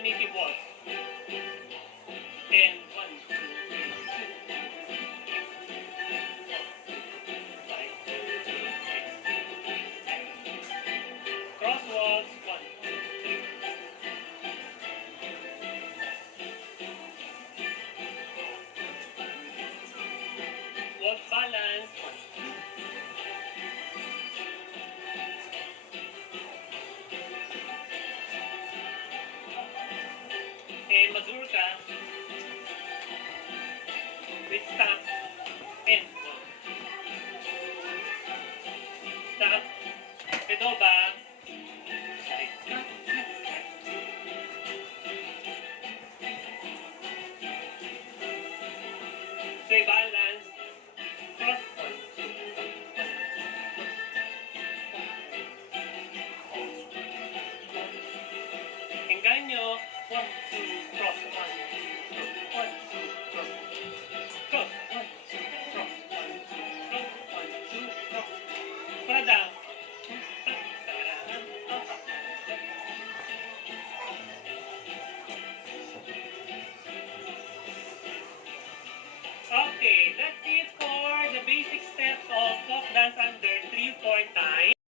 alternative waltz. And 1, 2, 3, 4, 5, 6, 7. Cross waltz, 1, 2, 3. Waltz balance, 1, 2. And mazurka with stop and 1. Stop, pedoba, side. Sway balance, cross, 1, 2. Engaño, 1, 2, cross, 1, 2, cross, 1, 2, cross. Cross, 1, 2, cross, 1, 2, cross, 1, 2, cross. Para down. Okay, that's it for the basic steps of folk dance under 3/4 time.